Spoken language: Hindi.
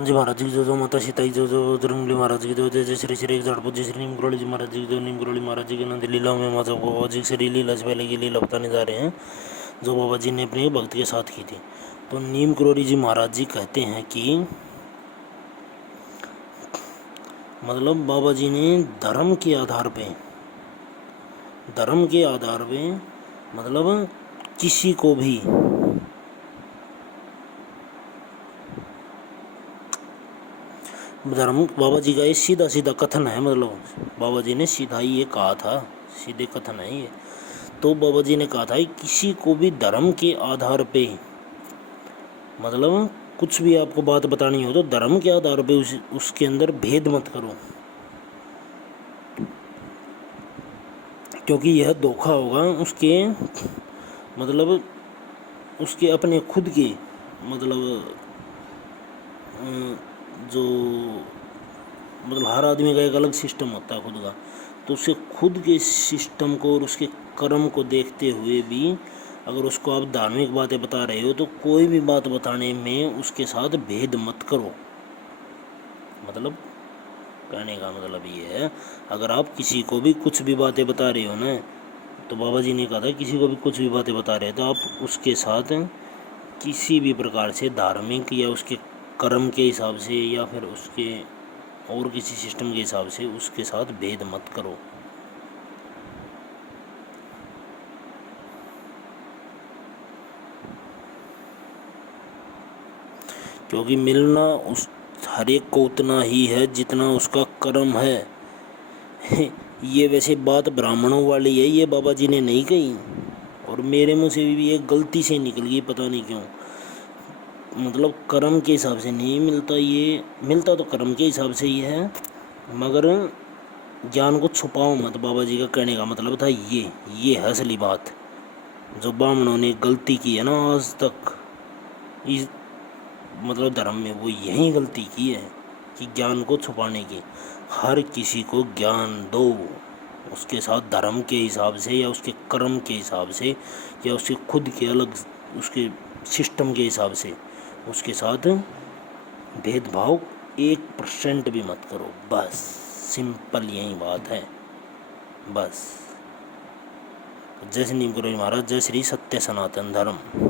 जी महाराज जी जो माता सीताई जो बजरंगबली महाराज की जो जय जय श्री श्री एक झाड़पुर जय श्री नीम करोली जी महाराज जी जो नीम करोली महाराज जी के नंद लीलाओं में माता बाबा जी श्री लीला से पहले की लीला बताने जा रहे हैं जो बाबा जी ने अपने भक्त के साथ की थी। तो नीम करोली जी महाराज जी कहते हैं कि मतलब बाबा जी ने धर्म के आधार पे मतलब किसी को भी धर्म, बाबा जी का ये सीधा सीधा कथन है, मतलब बाबा जी ने सीधा ही ये कहा था, सीधे कथन है ये। तो बाबा जी ने कहा था कि किसी को भी धर्म के आधार पे मतलब कुछ भी आपको बात बतानी हो तो धर्म के आधार पे उसके अंदर भेद मत करो, क्योंकि यह धोखा होगा उसके मतलब उसके अपने खुद के मतलब जो मतलब हर आदमी का एक अलग सिस्टम होता है खुद का, तो उसके खुद के सिस्टम को और उसके कर्म को देखते हुए भी अगर उसको आप धार्मिक बातें बता रहे हो तो कोई भी बात बताने में उसके साथ भेद मत करो। मतलब कहने का मतलब ये है, अगर आप किसी को भी कुछ भी बातें बता रहे हो ना, तो बाबा जी ने कहा था किसी को भी कुछ भी बातें बता रहे हो तो आप उसके साथ किसी भी प्रकार से धार्मिक या उसके कर्म के हिसाब से या फिर उसके और किसी सिस्टम के हिसाब से उसके साथ भेद मत करो। क्योंकि मिलना उस हर एक को उतना ही है जितना उसका कर्म है। ये वैसे बात ब्राह्मणों वाली है, ये बाबा जी ने नहीं कही और मेरे मुंह से भी एक गलती से निकल गई, पता नहीं क्यों। मतलब कर्म के हिसाब से नहीं मिलता, ये मिलता तो कर्म के हिसाब से ही है, मगर ज्ञान को छुपाओ मत, बाबा जी का कहने का मतलब था ये है असली बात। जो ब्राह्मणों ने गलती की है ना आज तक इस मतलब धर्म में, वो यही गलती की है कि ज्ञान को छुपाने की। हर किसी को ज्ञान दो उसके साथ धर्म के हिसाब से या उसके कर्म के हिसाब से या उसके खुद के अलग उसके सिस्टम के हिसाब से उसके साथ भेदभाव 1% भी मत करो। बस सिंपल यही बात है बस। जय श्री नीम करोली महाराज, जय श्री सत्य सनातन धर्म।